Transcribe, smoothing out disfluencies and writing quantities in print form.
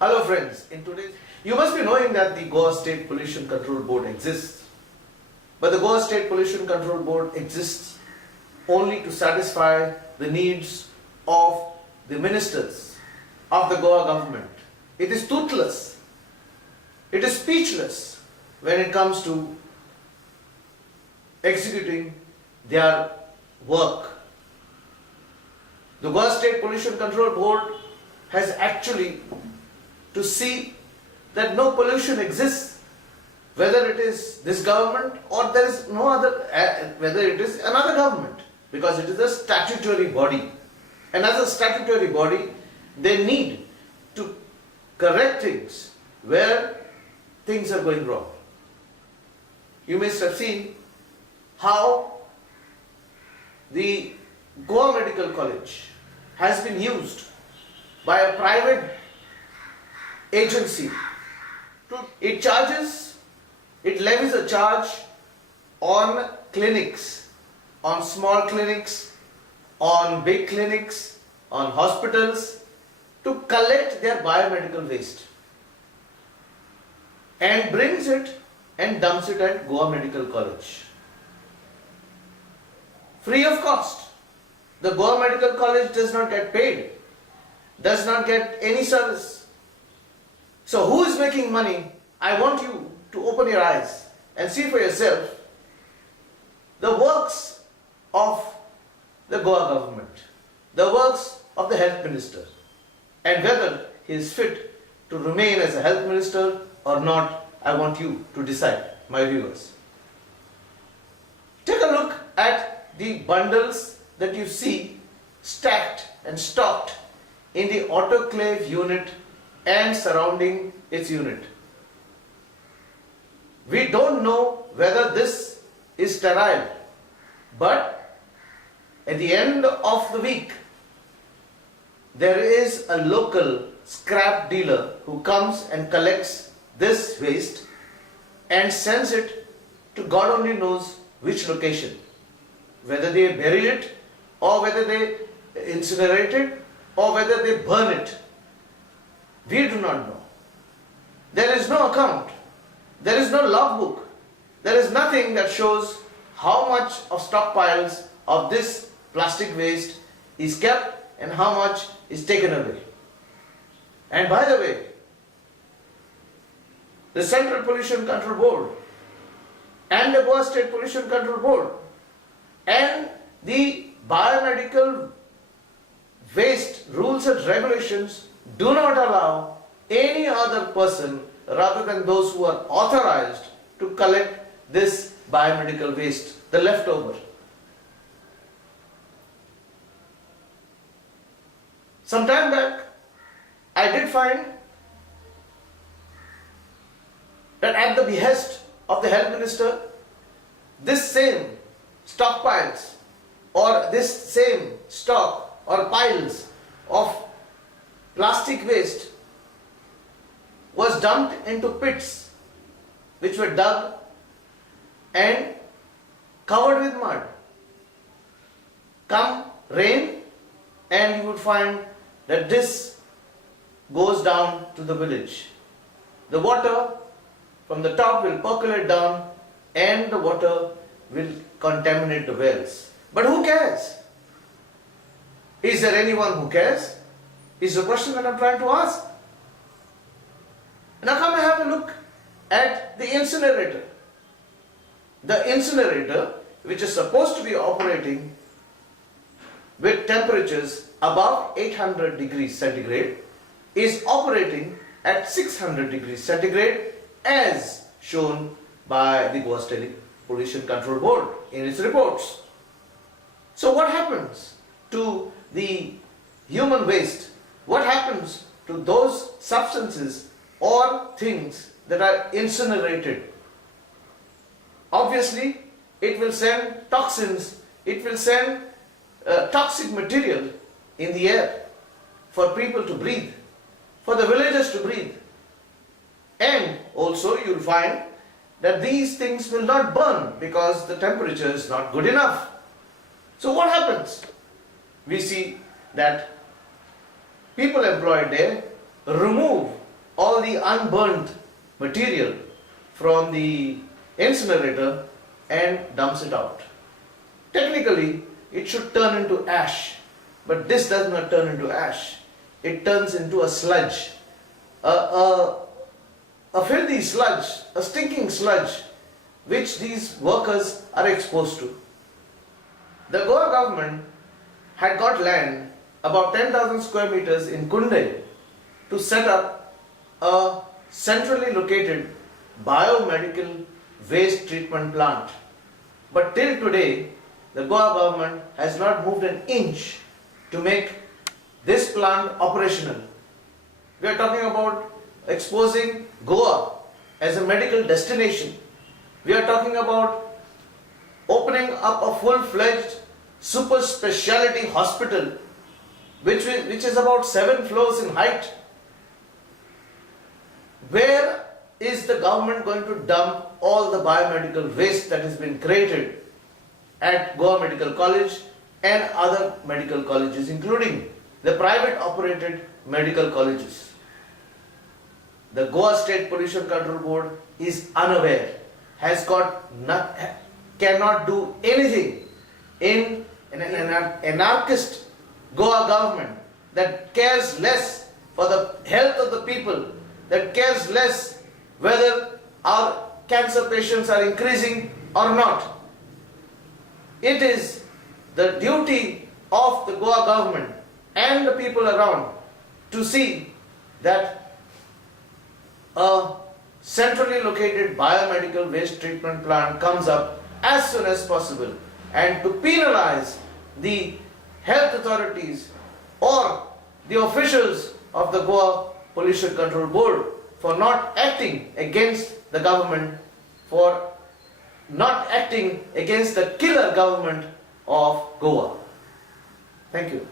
Hello friends, you must be knowing that the Goa State Pollution Control Board exists. But the Goa State Pollution Control Board exists only to satisfy the needs of the ministers of the Goa government. It is toothless, it is speechless when it comes to executing their work. The Goa State Pollution Control Board has actually to see that no pollution exists, whether it is this government or there is no other, whether it is another government, because it is a statutory body. And as a statutory body, they need to correct things where things are going wrong. You must have seen how the Biomedical College has been used by a private agency. It levies a charge on clinics, on small clinics, on big clinics, on hospitals, to collect their biomedical waste and brings it and dumps it at Goa Medical College. Free of cost. The Goa Medical College does not get paid, does not get any service. So who is making money? I want you to open your eyes and see for yourself the works of the Goa government, the works of the health minister, and whether he is fit to remain as a health minister or not. I want you to decide, my viewers. Take a look at the bundles that you see stacked and stocked in the autoclave unit and surrounding its unit. We don't know whether this is sterile, but at the end of the week, there is a local scrap dealer who comes and collects this waste and sends it to God only knows which location. Whether they bury it, or whether they incinerate it, or whether they burn it, we do not know. There is no account, there is no logbook, there is nothing that shows how much of stockpiles of this plastic waste is kept and how much is taken away. And by the way, the Central Pollution Control Board and the Goa State Pollution Control Board and the biomedical waste rules and regulations do not allow any other person rather than those who are authorized to collect this biomedical waste, the leftover. Some time back, I did find that at the behest of the health minister, this same stockpiles or this same stock or piles of plastic waste was dumped into pits which were dug and covered with mud. Come rain, and you would find that this goes down to the village. The water from the top will percolate down and the water will contaminate the wells. But who cares? Is there anyone who cares? Is the question that I'm trying to ask. Now come and have a look at the incinerator. The incinerator, which is supposed to be operating with temperatures above 800 degrees centigrade, is operating at 600 degrees centigrade as shown by the Goa State Pollution Control Board in its reports. So what happens to the human waste? What happens to those substances or things that are incinerated? Obviously, it will send toxins, it will send toxic material in the air for people to breathe, for the villagers to breathe. And also you'll find that these things will not burn because the temperature is not good enough. So what happens? We see that people employed there remove all the unburnt material from the incinerator and dumps it out. Technically, it should turn into ash, but this does not turn into ash. It turns into a sludge, a filthy sludge, a stinking sludge, which these workers are exposed to. The Goa government had got land about 10,000 square meters in Kunde to set up a centrally located biomedical waste treatment plant. But till today, the Goa government has not moved an inch to make this plant operational. We are talking about exposing Goa as a medical destination. We are talking about opening up a full-fledged super speciality hospital which is about 7 floors in height. Where is the government going to dump all the biomedical waste that has been created at Goa Medical College and other medical colleges, including the private operated medical colleges? The Goa State Pollution Control Board is unaware, cannot do anything in an anarchist Goa government that cares less for the health of the people, that cares less whether our cancer patients are increasing or not. It is the duty of the Goa government and the people around to see that a centrally located biomedical waste treatment plant comes up as soon as possible, and to penalize the health authorities or the officials of the Goa Pollution Control Board for not acting against the government, for not acting against the killer government of Goa. Thank you.